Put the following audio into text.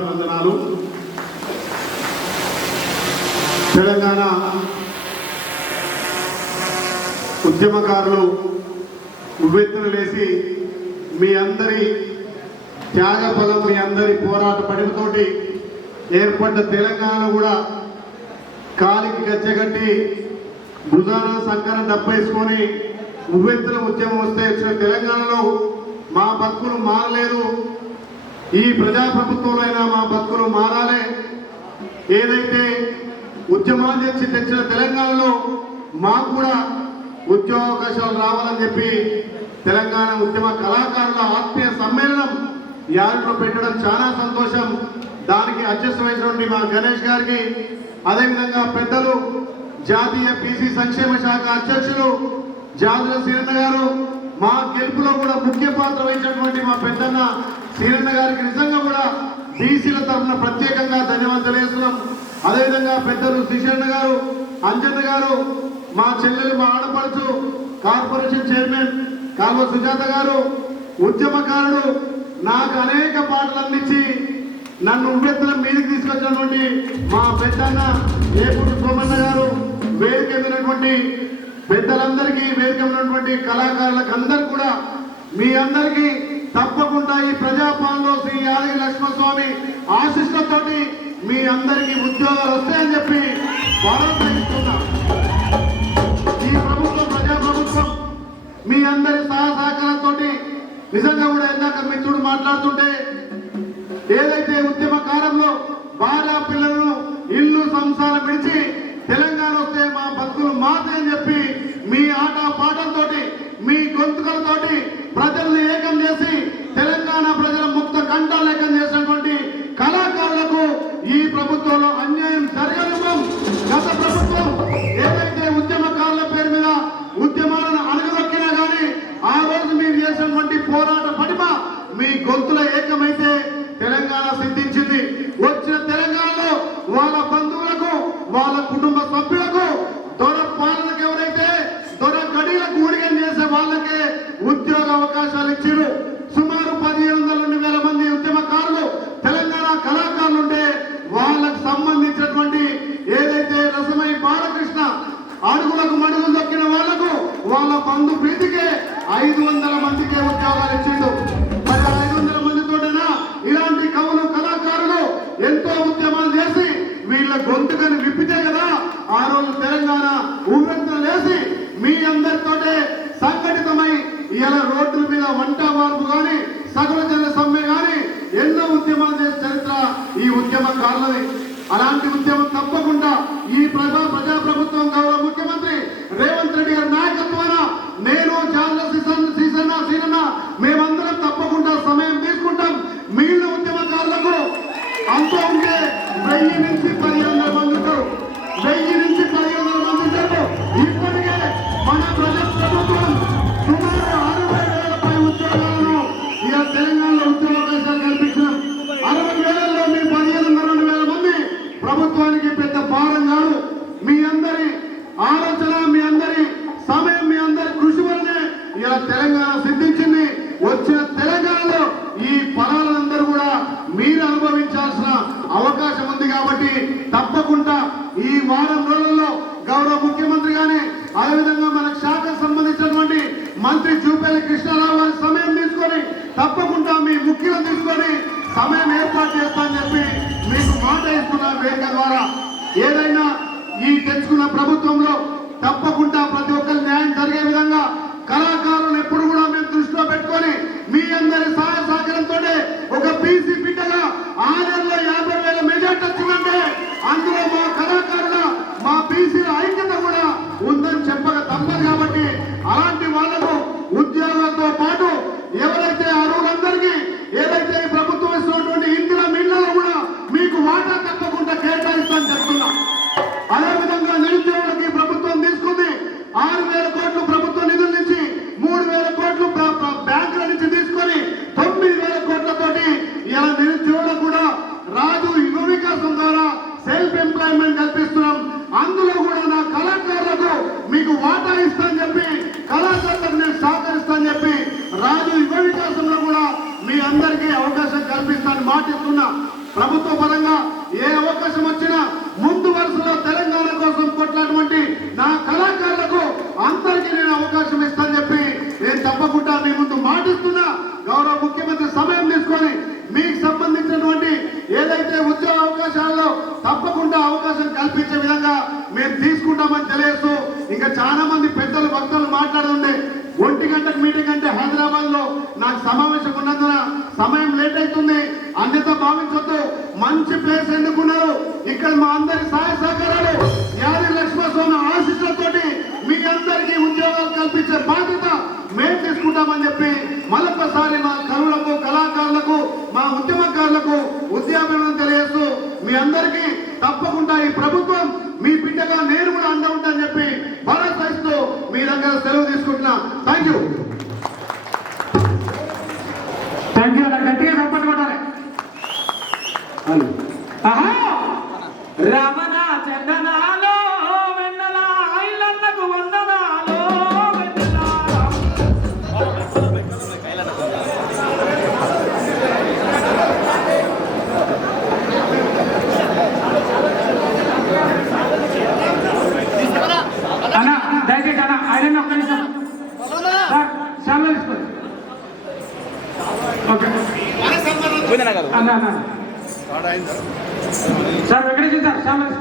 అభినందనాలు తెలంగాణ ఉద్యమకారులు ఉవ్వెత్తున వేసి మీ అందరి త్యాగఫలం మీ అందరి పోరాట పడినతోటి ఏర్పడ్డ తెలంగాణ కూడా కాలికి గచ్చగట్టి భుజాన సంకరం డబ్బేసుకొని ఉవ్వెత్తున ఉద్యమం వస్తే తెలంగాణలో మా బతుకులు మారలేదు. ఈ ప్రజాప్రభుత్వంలో అయినా మా బతుకులు మారాలి. ఏదైతే ఉద్యమాలు చేసి తెచ్చిన తెలంగాణలో మాకు కూడా ఉద్యోగావకాశాలు రావాలని చెప్పి తెలంగాణ ఉద్యమ కళాకారుల ఆత్మీయ సమ్మేళనం యాడ్లో పెట్టడం చాలా సంతోషం. దానికి అధ్యక్ష వహించినటువంటి మా గణేష్ గారికి అదేవిధంగా పెద్దలు జాతీయ బీసీ సంక్షేమ శాఖ అధ్యక్షులు జాతుల సీరన్న గారు మా గెలుపులో కూడా ముఖ్య పాత్ర వహించినటువంటి మా పెద్దన్న శ్రీరన్న గారికి నిజంగా కూడా బీసీల తరఫున ప్రత్యేకంగా ధన్యవాదాలు తెలియజేస్తున్నాం. అదేవిధంగా పెద్దలు శ్రీశరణ గారు అంజన్న గారు మా చెల్లెలు మా ఆడపడుచు కార్పొరేషన్ చైర్మన్ కాల్వ సుజాత గారు ఉద్యమకారుడు నాకు అనేక పాటలు అందించి నన్ను ఉవ్వెత్తున మీదకి తీసుకొచ్చినటువంటి మా పెద్దన్న ఏపూరు సోమన్న గారు వేదిక మీదటువంటి పెద్దలందరికీ వేదిక ఉన్నటువంటి కళాకారులకు అందరు కూడా మీ అందరికీ తప్పకుండా ఈ ప్రజాపాలనలో శ్రీ యాదగిరి లక్ష్మణస్వామి ఆశిష్లతోటి మీ అందరికీ ఉద్యోగాలు వస్తాయని చెప్పి భరోసా ఈ ప్రభుత్వం ప్రజా ప్రభుత్వం మీ అందరి సహసహకారంతో నిజంగా కూడా ఇందాక మిత్రుడు మాట్లాడుతుంటే ఏదైతే ఉద్యమ కాలంలో భార్య పిల్లలను ఇల్లు సంసారం విడిచి తెలంగాణ వస్తే మా బతుకులు మాతాయని చెప్పి ఈ ప్రభుత్వంలో ఉన్నది. అలాంటి ఉద్యమం తప్పకుండా ఈ ప్రజా ప్రజా సిద్ధించింది. వచ్చిన తెలంగాణలో ఈ ఫలాలందరూ కూడా మీరు అనుభవించాల్సిన అవకాశం ఉంది కాబట్టి తప్పకుండా ఈ వారం రోజుల్లో గౌరవ ముఖ్యమంత్రి గాని అదేవిధంగా మన శాఖకు సంబంధించినటువంటి మంత్రి చూపేలి కృష్ణారావు గారి సమయం తీసుకొని తప్పకుండా మీ ముఖ్యులను తీసుకొని సమయం ఏర్పాటు చేస్తానని చెప్పి మీకు మాట ఇస్తున్నారు వేదిక ద్వారా ఏదైనా ఈ తెచ్చుకున్న ప్రభుత్వంలో సహకరిస్తాను చెప్పి కళాశాలకు నేను సహకరిస్తాను చెప్పి రాజు యువ వికాసంలో కూడా మీ అందరికీ అవకాశం కల్పిస్తాను మాటిస్తున్నా. ప్రభుత్వ పరంగా ఏ అవకాశం వచ్చినా ముందు వరుసలో తెలంగాణ కోసం కొట్లాటువంటి నా కళాకారులకు అందరికీ నేను అవకాశం ఇస్తాను చెప్పి నేను తప్పకుండా మీ ముందు మాటిస్తున్నా. గౌరవ ముఖ్యమంత్రి సమయం తీసుకొని మీకు సంబంధించినటువంటి ఏదైతే ఉద్యోగ అవకాశాలలో తప్పకుండా అవకాశం కల్పించే విధంగా మేము తీసుకుంటామని తెలియస్తూ ఇంకా చాలా మంది సమయం లేట్ అన్యత భావించొద్దు. మంచి ప్లేస్ ఎన్నుకున్నారు ఇక్కడ మా అందరి సహాయ సహకారాలు యాది లక్ష్మణ ఆశీస్సులతోటి మీ అందరికీ ఉద్యోగాలు కల్పించే బాధ్యత మేము తీసుకుంటామని చెప్పి మరొకసారి మా కరువులకు కళాకారులకు మా ఉద్యమకారులకు ఉద్యాపనం తెలియజేస్తూ మీ అందరికీ తప్పకుండా ఈ ప్రభుత్వం మీ బిడ్డగా నేను కూడా అండ ఉంటానని చెప్పి భరోసా ఇస్తూ మీ దగ్గర సెలవు తీసుకుంటున్నా. Thank you sir Venkateshwara sir తీసుకోండి